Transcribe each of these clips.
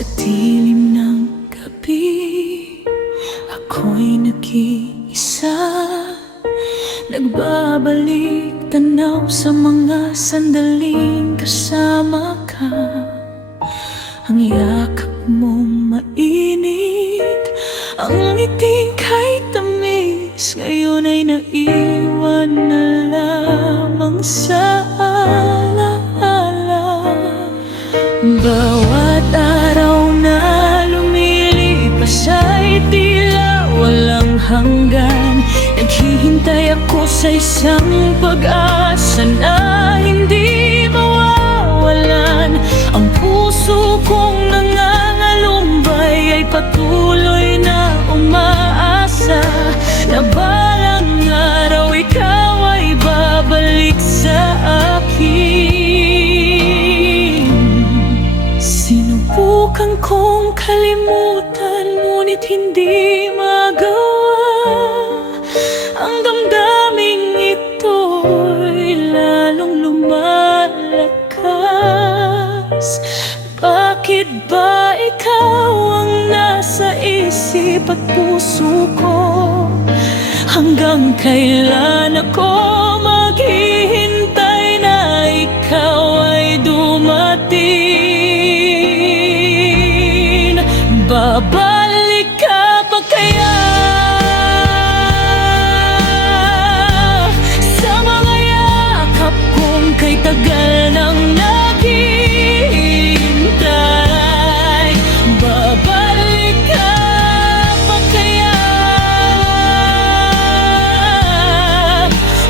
Sa dilim ng gabi, ako'y nag-iisa, nagbabalik tanaw sa mga sandaling kasama ka. Ang yakap mong mainit, ang ngiting kay tamis, ngayon ay naiwan na lamang sa alaala. Bawat araw na lumilipas ay tila walang hanggan. Naghihintay ako sa isang pag-asa na hindi mawawalan. Ang puso kong nangangalumbay ay patuloy na umaasa na balang araw ikaw ay babalik sa akin. Sinubukan kong kalimutan, ngunit hindi magawa. Ang damdaming ito'y lalong lumalakas. Bakit ba ikaw ang nasa isip at puso ko? Hanggang kailan ako maghihintay na ikaw ay dumating? Babalik ka pa kaya sa mga yakap kong kay tagal nang naghihintay? Babalik ka pa kaya?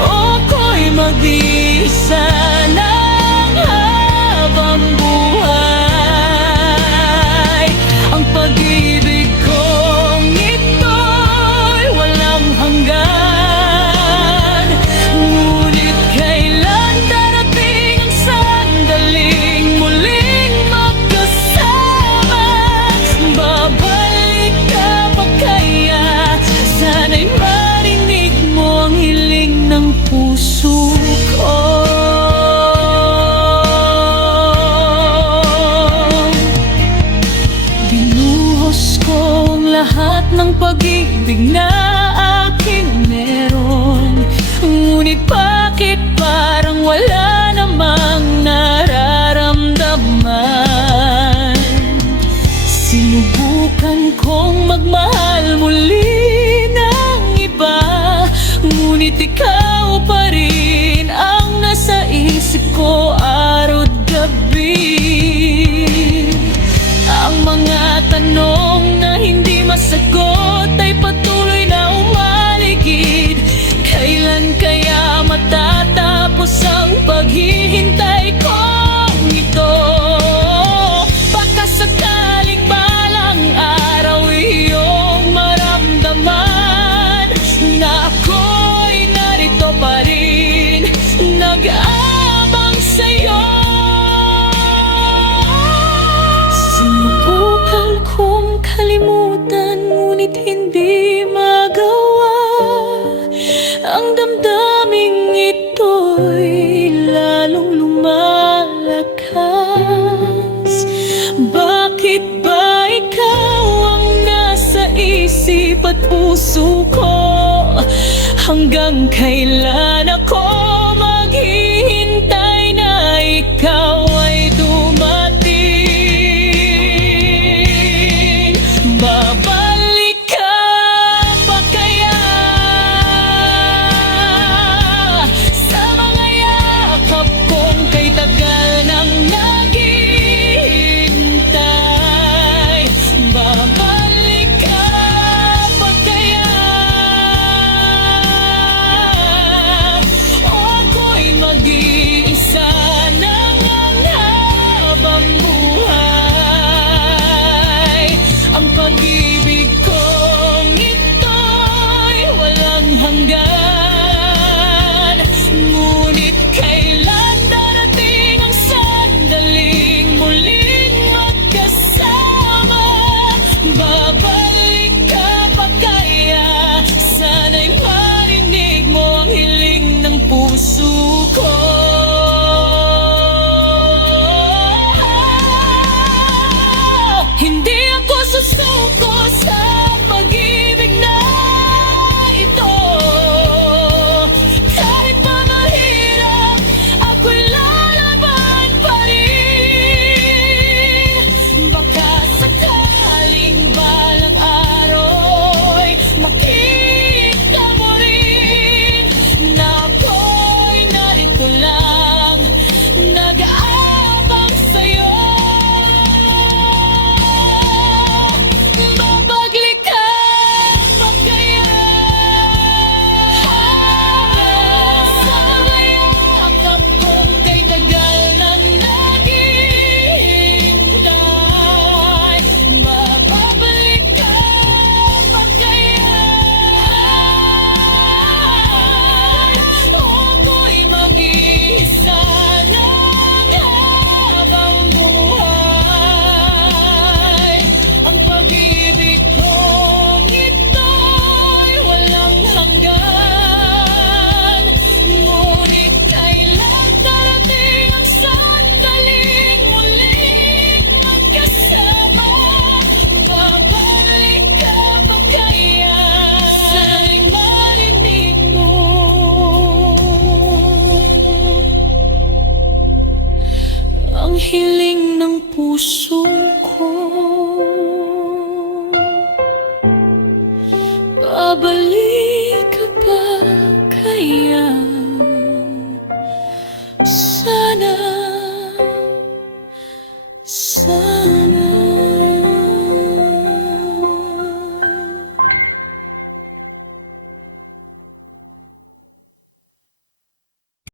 O ako'y mag-iisa ng habang buhay? Ang pag-ibig kong ito'y walang hanggan, ngunit kailan darating ang sandaling muling magkasama? Babalik ka pa kaya? Sana'y marinig mo ang hiling ng puso ko. Binuhos ko ang lahat ng pag-ibig na aking meron, ngunit bakit parang wala namang nararamdaman? Sinubukan kong magmahal muli ng iba, ngunit ikaw pa rin ang nasa isip ko araw at gabi. Ang mga tanong na hindi masagot ay patuloy na umaligid. Kailan kaya matatapos ang paghihintay kong ito? Baka sakaling balang araw iyong maramdaman na ako'y narito pa rin, nag-aabang sa'yo. Sinubukan kong kalimutan, ngunit hindi magawa. Ang damdaming ito'y lalong lumalakas. Bakit ba ikaw ang nasa isip at puso ko? Hanggang kailan ako